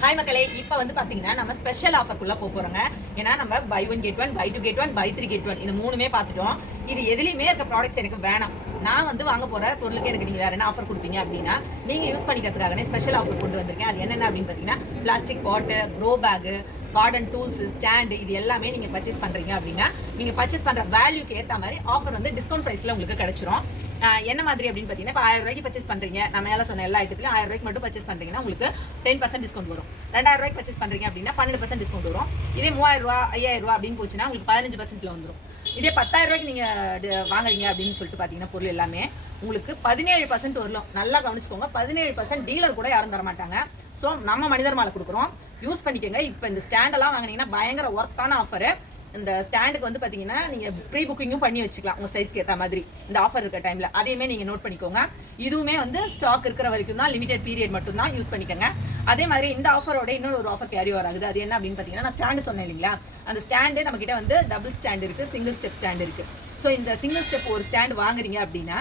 Hi மக்களே இப்போ வந்து பார்த்தீங்கன்னா நம்ம ஸ்பெஷல் ஆஃபர்க்குள்ளே போக போகிறோங்க ஏன்னா நம்ம buy one get one buy two get one buy three get one இந்த மூணுமே பார்த்துட்டோம் இது எதுலேயுமே இருக்க ப்ராடக்ட்ஸ் எனக்கு வேணாம். நான் வந்து வாங்க போகிற பொருளுக்கு எனக்கு நீங்கள் வேறு என்ன ஆஃபர் கொடுப்பீங்க அப்படின்னா நீங்கள் யூஸ் பண்ணிக்கிறதுக்காகவே ஸ்பெஷல் ஆஃபர் கொண்டு வந்திருக்கேன். அது என்னென்ன அப்படின்னு பார்த்தீங்கன்னா plastic pot grow bag garden tools stand இது எல்லாமே நீங்கள் பர்ச்சேஸ் பண்ணுறீங்க அப்படின்னா நீங்கள் பர்ச்சேஸ் பண்ணுற வேல்யூக்கு ஏற்ற மாதிரி ஆஃபர் வந்து டிஸ்கவுண்ட் ப்ரைஸில் உங்களுக்கு கிடைச்சிரும். என்ன மாதிரி அப்படின்னு பார்த்தீங்கன்னா இப்போ ஆயிரம் ரூபாய்க்கு பர்ச்சேஸ் பண்ணுறீங்க நம்ம மேலே சொன்ன எல்லா ஐட்டத்துலையும் ஆயிரம் ரூபாய்க்கு மட்டும் பர்ச்சேஸ் பண்ணுறீங்கன்னா உங்களுக்கு டென் பர்சன்ட் டிஸ்கவுண்ட் வரும். ரெண்டாயிரம் ரூபாய்க்கு பர்ச்சேஸ் பண்ணுறீங்க அப்படின்னா பன்னெண்டு பர்சன்ட் டிஸ்கவுண்ட் வரும். இதே மூவாயிரம் ரூபா ஐயாயிரம் ரூபா அப்படின்னு போச்சுன்னா உங்களுக்கு பதினஞ்சு பர்சன்ட்ல வந்துடும் இதே பத்தாயிரம் ரூபாய்க்கு நீங்க வாங்குறீங்க அப்படின்னு சொல்லிட்டு பார்த்தீங்கன்னா பொருள் எல்லாமே உங்களுக்கு பதினேழு பர்சன்ட் வரலாம். நல்லா கவனிச்சுக்கோங்க. பதினேழு பர்சன்ட் டீலர் கூட யாரும் தர மாட்டாங்க ஸோ நம்ம மனிதர் மாலை கொடுக்குறோம். யூஸ் பண்ணிக்கோங்க. இப்போ இந்த ஸ்டாண்டெல்லாம் வாங்குனீங்கன்னா பயங்கர ஒர்த்தான ஆஃபர் இந்த ஸ்டாண்டுக்கு வந்து பார்த்தீங்கன்னா நீங்கள் ப்ரீ புக்கிங்கும் பண்ணி வச்சுக்கலாம் உங்கள் சைஸ்க்கு ஏற்ற மாதிரி. இந்த ஆஃபர் இருக்க டைமில் அதையுமே நீங்கள் நோட் பண்ணிக்கோங்க. இதுவுமே வந்து ஸ்டாக் இருக்கிற வரைக்கும் தான் லிமிடெட் பீரியட் மட்டும் தான் யூஸ் பண்ணிக்கோங்க. அதே மாதிரி இந்த ஆஃபரோட இன்னொரு ஒரு ஆஃபர் கேரி ஆகுது. அது என்ன அப்படின்னு பார்த்தீங்கன்னா நான் ஸ்டாண்டு சொன்னேன் இல்லைங்களா? அந்த ஸ்டாண்டு நம்மக்கிட்ட வந்து டபுள் ஸ்டாண்ட் இருக்குது சிங்கிள் ஸ்டெப் ஸ்டாண்ட் இருக்குது ஸோ இந்த சிங்கிள் ஸ்டெப் ஒரு ஸ்டாண்ட் வாங்குறீங்க அப்படின்னா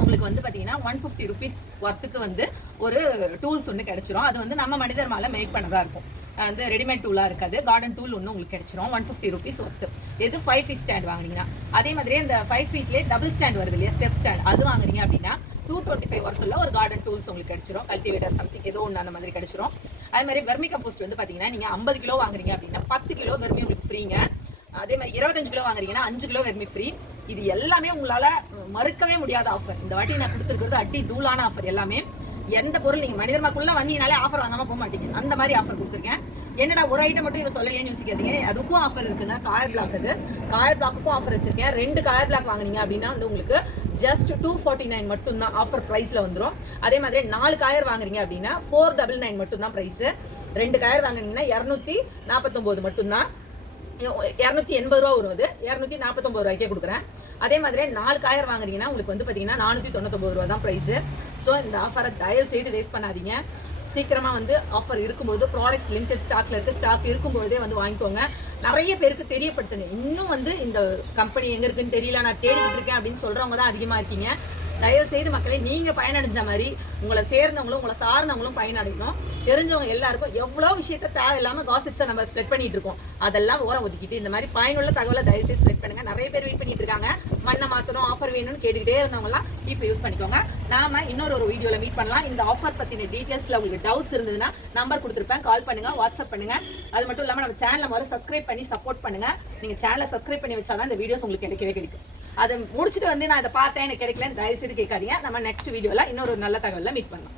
உங்களுக்கு வந்து பார்த்தீங்கன்னா ஒன் ஃபிஃப்டி ருபீஸ் ஒர்த்துக்கு வந்து ஒரு டூல்ஸ் ஒன்று கிடச்சிரும். அது வந்து நம்ம மனிதர் மேலே மேக் பண்ணதாக இருக்கும். வந்து ரெடிமேட் டூலாக இருக்காது. கார்டன் டூல் ஒன்று உங்களுக்கு கிடைச்சிரும். ஒன் ஃபிஃப்டி ருபீஸ் ஒர்த்து எது ஃபைவ் ஃபீட் ஸ்டாண்ட் வாங்குறீங்கன்னா அதே மாதிரியே இந்த ஃபைவ் ஃபீட்லேயே டபுள் ஸ்டாண்ட் வருது இல்லையா? ஸ்டெப் ஸ்டாண்ட் அது வாங்குறீங்க அப்படின்னா டூ டுவெண்ட்டி ஃபைவ் ஒர்த்துள்ள ஒரு கார்டன் டூல்ஸ் உங்களுக்கு கிடைச்சிரும். கல்டிவேட்டர் சம்திங் ஏதோ ஒன்று அந்த மாதிரி கிடைச்சிரும். அதே மாதிரி வெர்மி கம்போஸ்ட் வந்து பார்த்தீங்கன்னா நீங்கள் ஐம்பது கிலோ வாங்குறீங்க அப்படின்னா பத்து கிலோ வெர்மி உங்களுக்கு ஃப்ரீங்க அதே மாதிரி இருபத்தஞ்சு கிலோ வாங்குறீங்கன்னா அஞ்சு கிலோ வெர்மி ஃப்ரீ இது எல்லாமே உங்களால் மறுக்கவே முடியாத ஆஃபர் இந்த வாட்டி நான் கொடுத்துருக்கிறது அடி தூளான ஆஃபர் எல்லாமே. எந்த பொருள் நீங்க மனிதர்மாக்குள்ள வந்தீங்கனாலே ஆஃபர் வாங்காம போக மாட்டீங்க. அந்த மாதிரி ஆஃபர் கொடுத்துருக்கேன். என்னடா ஒரு ஐட்டம் மட்டும் இவ சொல்லலையேன்னு யோசிக்காதீங்க. அதுக்கும் ஆஃபர் இருக்குங்க. காயர் பிளாக் அது காயர் பிளாக்குக்கும் ஆஃபர் வச்சிருக்கேன். ரெண்டு காயர் பிளாக் வாங்குனீங்க அப்படின்னா வந்து உங்களுக்கு ஜஸ்ட் டூ ஃபார்ட்டி நைன் மட்டும் தான் ஆஃபர் ப்ரைஸில் வந்துடும் அதே மாதிரி நாலு காயர் வாங்குறீங்க அப்படின்னா ஃபோர் டபுள் நைன் மட்டும் தான் ப்ரைஸு ரெண்டு காயர் வாங்குனீங்கன்னா இரநூத்தி நாற்பத்தொம்போது மட்டும்தான். இரநூத்தி எண்பது ரூபா வரும் அது இரநூத்தி நாற்பத்தொம்பது ரூபாய்க்கே கொடுக்குறேன். அதே மாதிரி நாலு காயர் வாங்குறீங்கன்னா உங்களுக்கு வந்து பார்த்தீங்கன்னா நானூற்றி தொண்ணூத்தொம்பது ரூபா தான் ப்ரைஸு ஸோ இந்த ஆஃபரை தயவு செய்து வேஸ்ட் பண்ணாதீங்க. சீக்கிரமாக வந்து ஆஃபர் இருக்கும்போது ப்ராடக்ட்ஸ் லிமிடெட் ஸ்டாக்ல இருக்கு ஸ்டாக் இருக்கும்பொழுதே வந்து வாங்கிக்கோங்க. நிறைய பேருக்கு தெரியப்படுத்துங்க. இன்னும் வந்து இந்த கம்பெனி எங்கே இருக்குன்னு தெரியல நான் தேடிக்கிட்டு இருக்கேன் அப்படின்னு சொல்கிறவங்க தான் அதிகமாக இருக்கீங்க. தயவு செய்து மக்களே நீங்க பயனடைஞ்ச மாதிரி உங்களை சேர்ந்தவங்களும் உங்களை சார்ந்தவங்களும் பயனடையணும். தெரிஞ்சவங்க எல்லாருக்கும் எவ்வளோ விஷயத்த தேவையில்லாம காசிப்ஸை நம்ம ஸ்ப்ரெட் பண்ணிட்டு இருக்கோம். அதெல்லாம் ஓரம் ஒதுக்கிட்டு இந்த மாதிரி பயனுள்ள தகவலை தயவு செய்து ஸ்ப்ரெட் பண்ணுங்க. நிறைய பேர் வெயிட் பண்ணிட்டு இருக்காங்க. மண்ணை மாத்தணும் ஆஃபர் வேணும்னு கேட்டுக்கிட்டே இருந்தவங்களாம் இப்போ யூஸ் பண்ணிக்கோங்க. நாம இன்னொரு ஒரு வீடியோல மீட் பண்ணலாம். இந்த ஆஃபர் பத்தின டீடைல்ஸ்ல உங்களுக்கு டவுட்ஸ் இருந்ததுன்னா நம்பர் கொடுத்துருப்பேன். கால் பண்ணுங்க வாட்ஸ்அப் பண்ணுங்க. அது மட்டும் இல்லாம நம்ம சேனலை முதல்ல சப்ஸ்கிரைப் பண்ணி சப்போர்ட் பண்ணுங்க. நீங்க சேனலை சப்ஸ்கிரைப் பண்ணி வச்சாதான் இந்த வீடியோஸ் உங்களுக்கு கிடைக்கவே கிடைக்கும். அதை முடிச்சுட்டு வந்து நான் இதை பார்த்தேன் எனக்கு கிடைக்கலன்னு தயவு செய்து கேட்காதீங்க. நம்ம நெக்ஸ்ட் வீடியோல இன்னொரு நல்ல தகவலில் மீட் பண்ணலாம்.